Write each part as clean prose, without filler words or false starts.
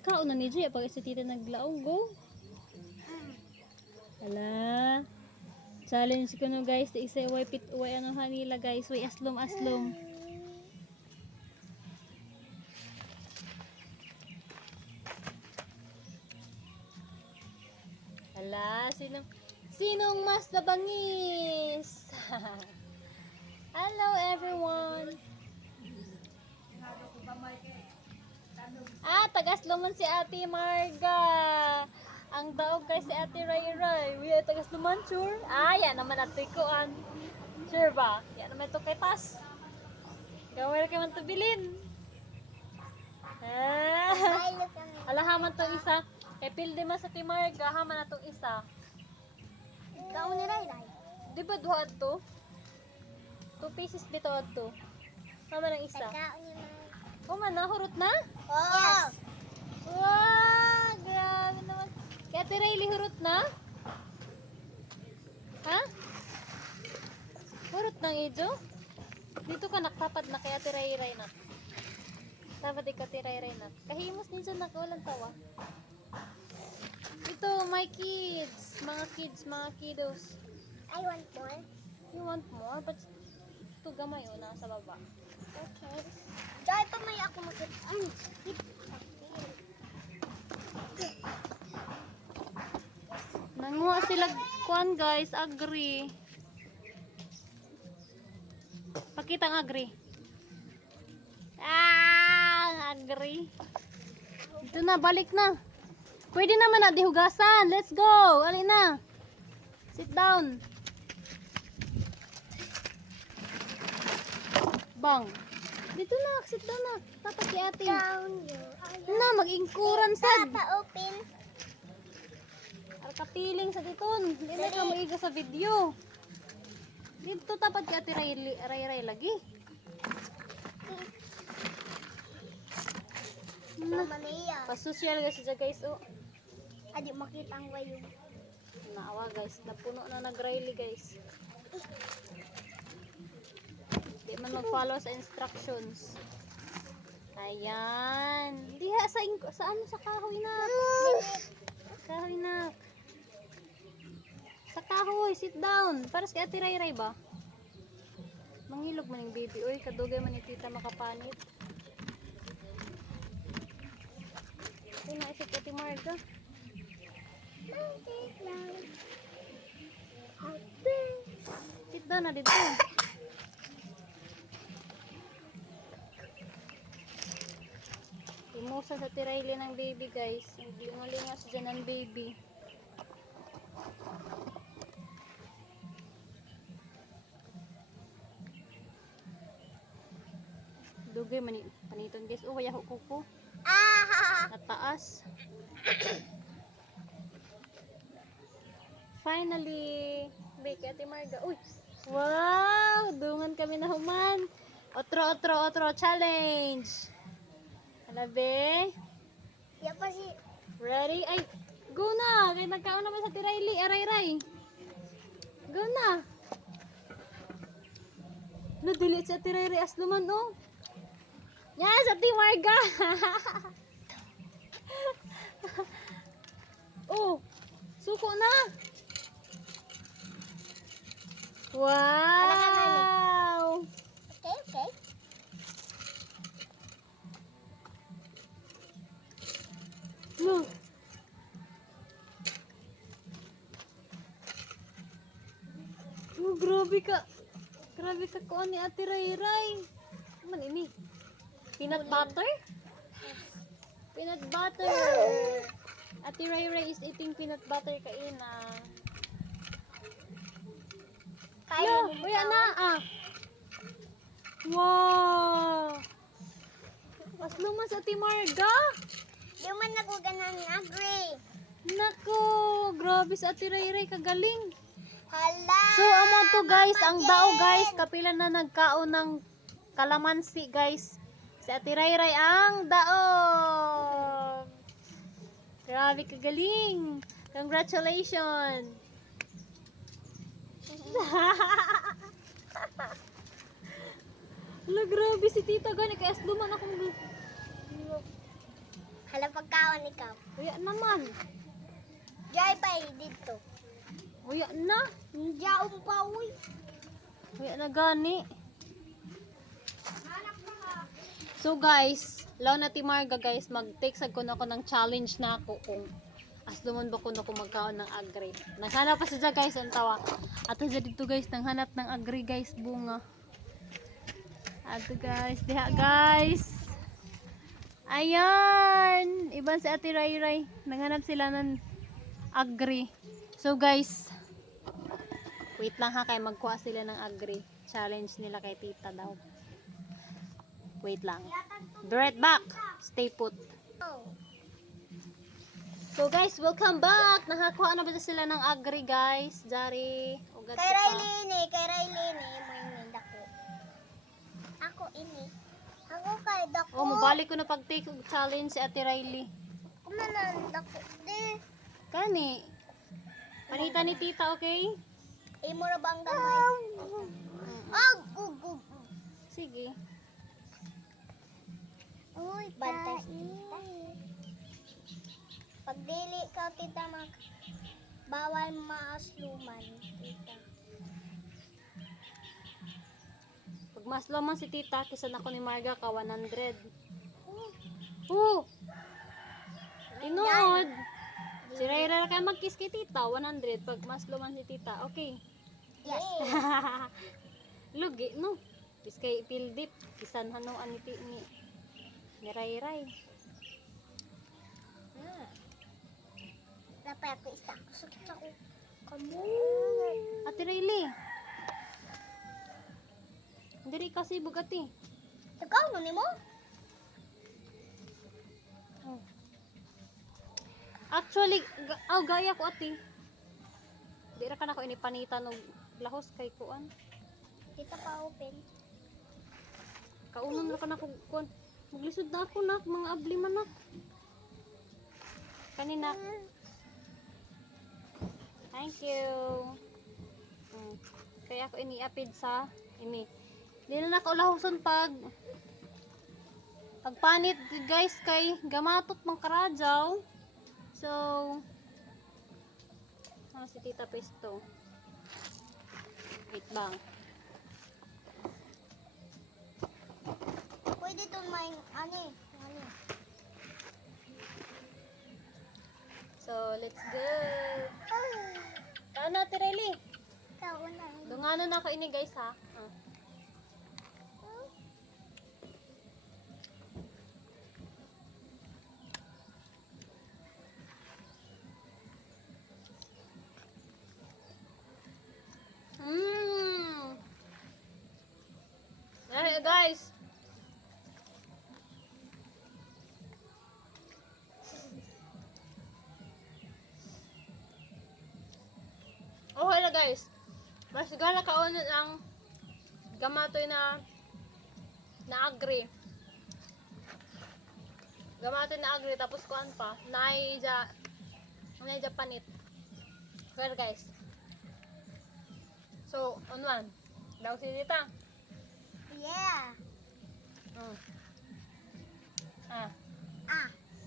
nagkaon na ni Jay pag si tita naglaong go. Hala. Challenge ko no guys, isa way pit way ano hanila guys, way aslom. Hala, sinong mas nabangis? Hello everyone. Tagasluman si Ate Marga. Ang daog kay si Ate Ray Ray. Uy, tagasluman sure. Yan naman ate ko an. Sure ba? Yan naman ito kay Tas. Gawin kay man to bilin. Alahaman tong isa. Kay pilde man sa Ate Marga, haman na tong isa. Kaon ni Ray Ray. Di ba duha to? 2 pieces dito adto. Haman ang isa. Kaon ni Ray. Man, nahurot na? Yes. Wow, grabe naman. Kaya Ate Riley hurot na? Ha? Hurot na Ejo? Dito ka naktapat na kaya Ate Riley na. Dapat ikaw Ate Riley na. Kahimos ninyo na walang tawa. Ito, my kids. Mga kiddos. I want more. You want more? But ito gamay o, nasa baba. Okay. Dahil pa may ako makita. Nanguha sila kuan guys, agree. Pakita ang agree. Agree. Ito na, balik na. Pwede naman na dihugasan. Let's go. Ali na. Sit down. Bang. Dito na, sit down na. Tapat kay ate. Down you. Na, mag-ingkuran sad. Papa open. Kapiling sa diton. Hindi na ka maiga sa video. Dito tapat kay ate Ray lagi. Mama Mia. Pasosyal guys siya guys. Oh. Adi makita ang wayo. Naawa guys. Napuno na nag-Riley guys. Di man mag-follow sa instructions. Ayan. Diha sa ano sa kahoy na. Kahoy na. Sa kahoy, sit down. Para sa Ate Ray ba? Mangilog man yung baby. Uy, kadugay man ni tita makapanit. Uy, naisip Ate Marga. Sit down na dito. Imusa sa tiraili ng baby guys. Lingo-lingo sa dyan ng baby. Dugay paniton guys. Oh, waya kuko. Nataas. Finally. Bake Ate Marga. Uy. Wow! Dungan kami na human. Otro challenge. Halabe. Yan pa si... Ready? Ay, go na! Kaya nagkaon naman sa Tirayli. Aray. Go na! Nadulit sa Tirayli asluman, oh. Yan, sa Timarga! Oh, suko na! Wow! Okay. No. Oh, grabe ka. Grabe ka ko ni Ate Ray. Man ini. Peanut butter? Peanut butter. Ate Ray is eating peanut butter kaina. Kaya Uy, na Wow! Asluman sa Ate Marga. Di man naguganan nga, Gray. Nako, grabe sa Ate Ray kagaling. Hala. So, amo to guys, ang dao guys, kapila na nagkaon ng kalamansi guys. Si Ate Ray ang daog. Grabe kagaling. Congratulations. Hala, grabe si tita gani kaya asluman akong Hala pagkaon ikaw. Uya naman. Jay pa dito. Uya na. Jaon pa uy. Uya na gani. So guys, law na ti Marga guys, mag-take sad ko na ako ng challenge na ako kung asdumon ba ko na kung magkaon ng agri. Naghanap pa siya guys ang tawa. Ato siya dito guys, nanghanap ng agri guys, bunga. Ato guys, diha guys. Ayan, iban si Ate Ray Ray. Nanghanap sila ng agri. So guys, wait lang ha, kay magkuha sila ng agri. Challenge nila kay tita daw. Wait lang. Be right back. Stay put. So guys, welcome back. Nakakuha na ba sila ng agri guys? Jari. Ugat Kay pa. Raylene, mo ini dako. Ako ini. Ako kay dako. Oh, mabalik ko na pag-take og challenge si Ate Riley. Kumanan dako. Di. Kani. Panita ni tita, okay? Imo ra bang gamay? Ug. Sige. Uy, bantay si tita. Pag dili ka tita bawal maasluman tita. Pag mas man si tita, kisa na ko ni Marga ka 100. Oh! Tinod! Si Rayra kaya mag-kiss kay tita, 100. Pag mas man si tita, okay. Yes. Lugi, no? Bis kay ipildip. Kisan hano ni Ray-Ray. Dapat ako isa. Sakit ako. Kamu. Ate Riley. Diri kasi bugati. Ikaw no nimo? Actually, gaya ko ate. Di ra ka na ko inipanitan og lahos kay kuan. Kita pa open. Kaunon ra ka na ko kuan. Maglisod na ako nak, mga abli man nak. Kanina. Thank you. Kaya ako iniapid sa ini. Di na nakaulahoson pagpanit guys kay gamatot mang karadyaw. So, si Tita Pesto. Wait bang. Pwede to may ani. So, let's go. Ano, Tireli? Ikaw na. Dungano na ako ini guys ha. Alright guys. Okay na guys. Mas gala kaunan ang gamatoy na agri. Gamatoy na agri tapos kuan pa. Nay panit. Okay guys. So, on one. Daw si Tita. Yeah.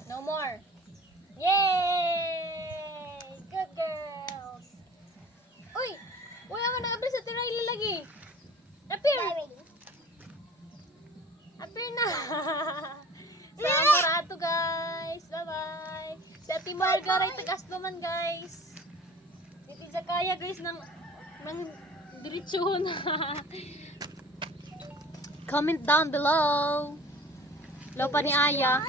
No more. Yay! Good girls. Uy! Wala man nag-appear sa Tirayli lagi. Appear! Appear na! Sa rato guys. Bye-bye. Si Ate Marga ray tagas naman guys. Hindi siya kaya guys ng diretsyon. Comment down below. Law pa ni Aya.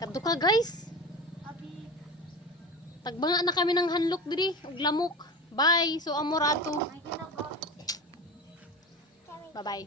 Kadto ka guys. Tagbanga na kami ng hanlok diri ug lamok. Bye. So amorato. Bye bye.